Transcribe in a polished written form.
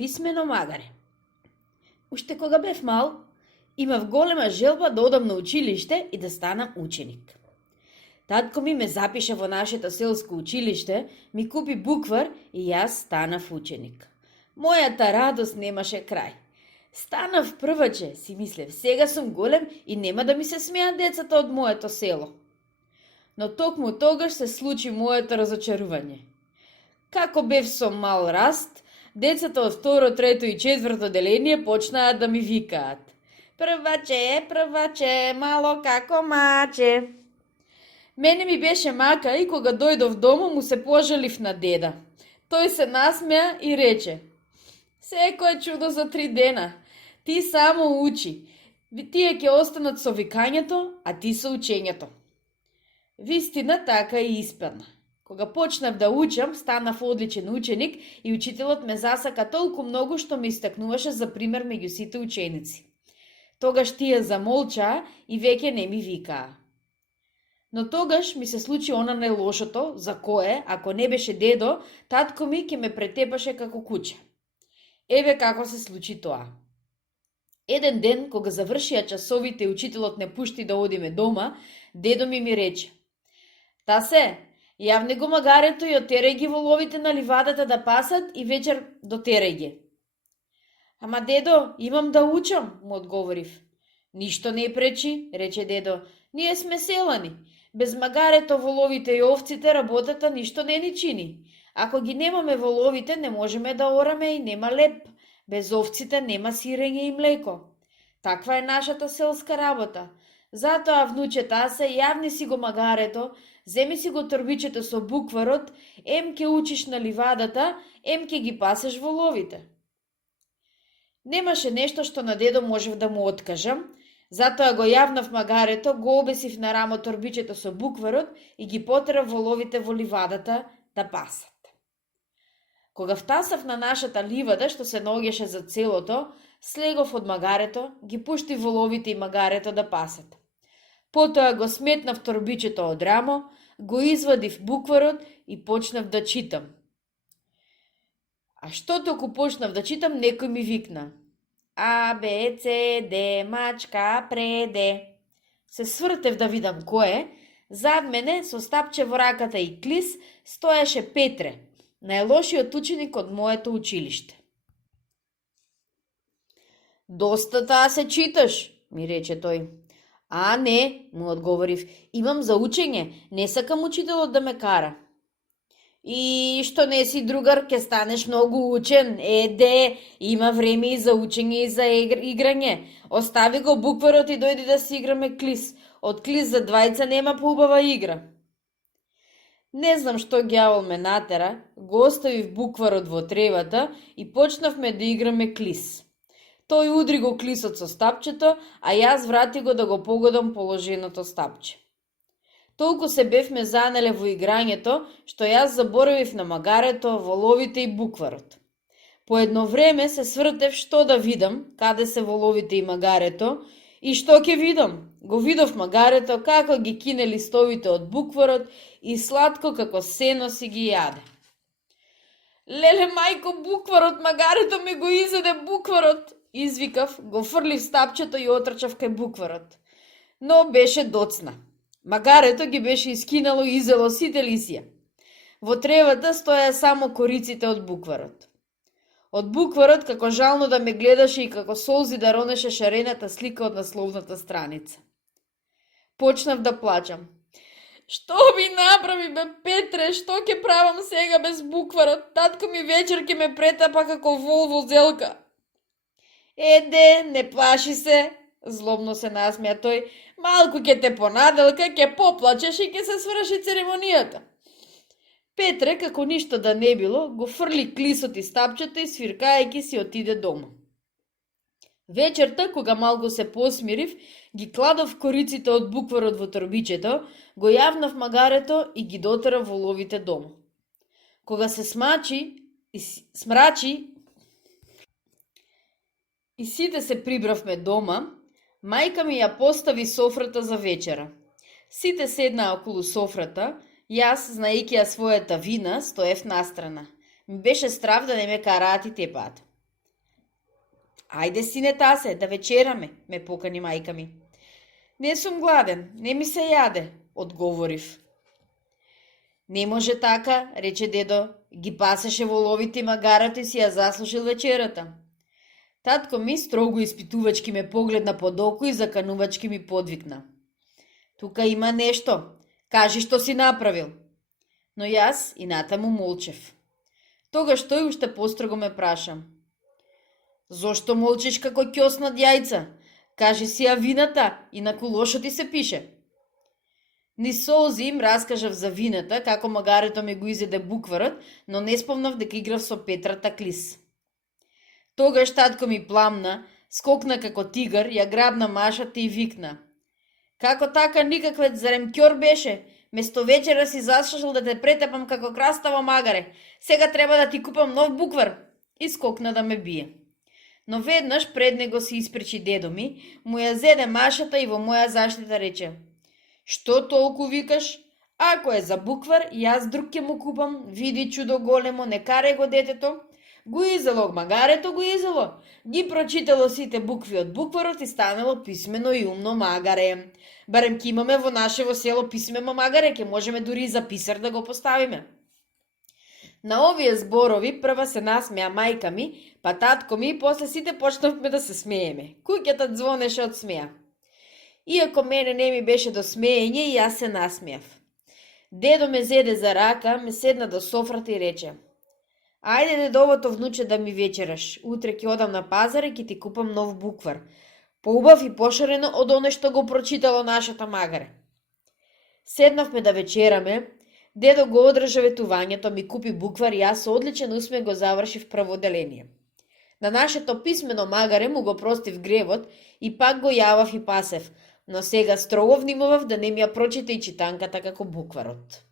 Писмено магаре. Уште кога бев мал, имав голема желба да одам на училиште и да станам ученик. Татко ми ме запиша во нашето селско училиште, ми купи буквар и јас станав ученик. Мојата радост немаше крај. Станав прваче, си мислев, сега сум голем и нема да ми се смеат децата од моето село. Но токму тогаш се случи моето разочарување. Како бев со мал раст, децата од второ, трето и четврто деление почнаа да ми викаат: прваче, прваче, мало како маче. Мене ми беше мака и кога дојдов дома му се пожалив на деда. Тој се насмеа и рече: секој чудо за 3 дена. Ти само учи. Тие ќе останат со викањето, а ти со учењето. Вистина така и испадна. Кога почнав да учам, станав одличен ученик и учителот ме засака толку многу што ме истакнуваше за пример меѓу сите ученици. Тогаш тие замолчаа и веќе не ми викаа. Но тогаш ми се случи она најлошото, за кое, ако не беше дедо, татко ми ќе ме претепаше како куче. Еве како се случи тоа. Еден ден, кога завршија часовите и учителот не пушти да одиме дома, дедо ми рече: тасе, јавни го магарето и отерај ги воловите на ливадата да пасат и вечер дотерај ги. Ама дедо, имам да учам, му одговорив. Ништо не пречи, рече дедо, ние сме селани. Без магарето, воловите и овците работата ништо не ни чини. Ако ги немаме воловите, не можеме да ораме и нема леп. Без овците нема сирење и млеко. Таква е нашата селска работа. Затоа, внуче тасе, јавни си го магарето, земи си го торбичето со букварот, ем ке учиш на ливадата, ем ке ги пасеш воловите. Немаше нешто што на дедо можев да му откажам, затоа го јавнав магарето, го обесив на рамо торбичето со букварот и ги потерав воловите во ливадата да пасат. Кога втасав на нашата ливада, што се наоѓаше за целото, слегов од магарето, ги пушти воловите и магарето да пасат. Потоа го сметнав торбичето од рамо, го извадив букварот и почнав да читам. А што току почнав да читам, некој ми викна: А, Б, С, Д, мачка, преде. Се свртев да видам кој е. Зад мене, со стапче во раката и клис, стоеше Петре, најлошиот ученик од моето училиште. Доста таа се читаш, ми рече тој. А, не, му одговорив, имам за учење, не сакам учителот да ме кара. И што не си другар, ке станеш многу учен. Де, има време и за учење и за играње. Остави го букварот и дојди да си играме клис. Од клис за двајца нема поубава игра. Не знам што ѓавол ме натера, го оставив букварот во тревата и почнавме да играме клис. Тој удри го клисот со стапчето, а јас врати го да го погодам положеното стапче. Толку се бевме занеле во играњето, што јас заборавив на магарето, воловите и букварот. По едно време се свртев што да видам, каде се воловите и магарето, и што ќе видам? Го видов магарето, како ги кине листовите од букварот и сладко како сено си ги јаде. Леле мајко, букварот, магарето ми го изеде букварот, извикав, го фрлив стапчето и отрчав кај букварот. Но беше доцна. Магарето ги беше искинало и изело сите лисија. Во тревата стоја само кориците од букварот. Од букварот, како жално да ме гледаше и како солзи да ронеше шарената слика од насловната страница. Почнав да плачам. Што би направи, бе, Петре, што ќе правам сега без букварот? Татко ми вечер ќе ме претапа како вол во зелка. Еде, не плаши се, злобно се насмеа тој. Малку ќе те понаделка, ќе поплачеш и ќе се сврши церемонијата. Петре, како ништо да не било, го фрли клисот и стапчето и свиркајќи си отиде дома. Вечерта, кога малку се посмирив, ги кладов кориците од букварот во торбичето, го јавнав магарето и ги дотерав воловите дома. Кога се смрачи и сите се прибравме дома, мајка ми ја постави софрата за вечера. Сите седнаа околу софрата, јас, знаејќи ја својата вина, стоев настрана. Ми беше страв да не ме караат и тепаат. Ајде, сине Тасе, да вечераме, ме покани мајка ми. Не сум гладен, не ми се јаде, одговорив. Не може така, рече дедо, ги пасеше воловите и магарето и си ја заслужил вечерата. Татко ми строго испитувачки ме погледна под око и заканувачки ми подвикна. Тука има нешто, кажи што си направил. Но јас и натаму молчев. Тогаш тој уште построго ме праша. Зошто молчиш како ќос над јајца? Кажи си ја вината, инаку лошо ти се пише. Ни солзи им раскажав за вината, како магарето ми го изеде букварот, но не спомнав дека играв со Петрата Клис. Тогаш татко ми пламна, скокна како тигар, ја грабна машата и викна. Како така никакве, зарем ќор беше? Место вечера си заслужил да те претепам како краставо магаре. Сега треба да ти купам нов буквар. И скокна да ме бие. Но веднаш пред него се испречи дедо ми, му ја зеде машата и во моја заштита рече. Што толку викаш? Ако е за буквар, јас друг ќе му купам, види чудо големо, не карај го детето. Го изело магарето, го изело. Ги прочитало сите букви од букварот и станало писмено и умно магаре. Барем ќе имаме во нашево село писмено магаре, ќе можеме дури и за писар да го поставиме. На овие зборови прва се насмеа мајка ми, па татко ми и после сите почнавме да се смееме. Куќата звонеше од смеа. Иако мене не ми беше до смеење, и јас се насмеав. Дедо ме зеде за рака, ме седна до софрата и рече. Ајде, дедовото внуче, да ми вечераш. Утре ќе одам на пазар и ќе ти купам нов буквар. Поубав и пошарено од оне што го прочитало нашата магаре. Седнавме да вечераме. Дедо го одржа ветувањето, ми купи буквар и јас со одличен усмех го завршив прво деление. На нашето писмено магаре му го простив гревот и пак го јавав и пасев, но сега строго внимавав да не ми ја прочита и читанката како букварот.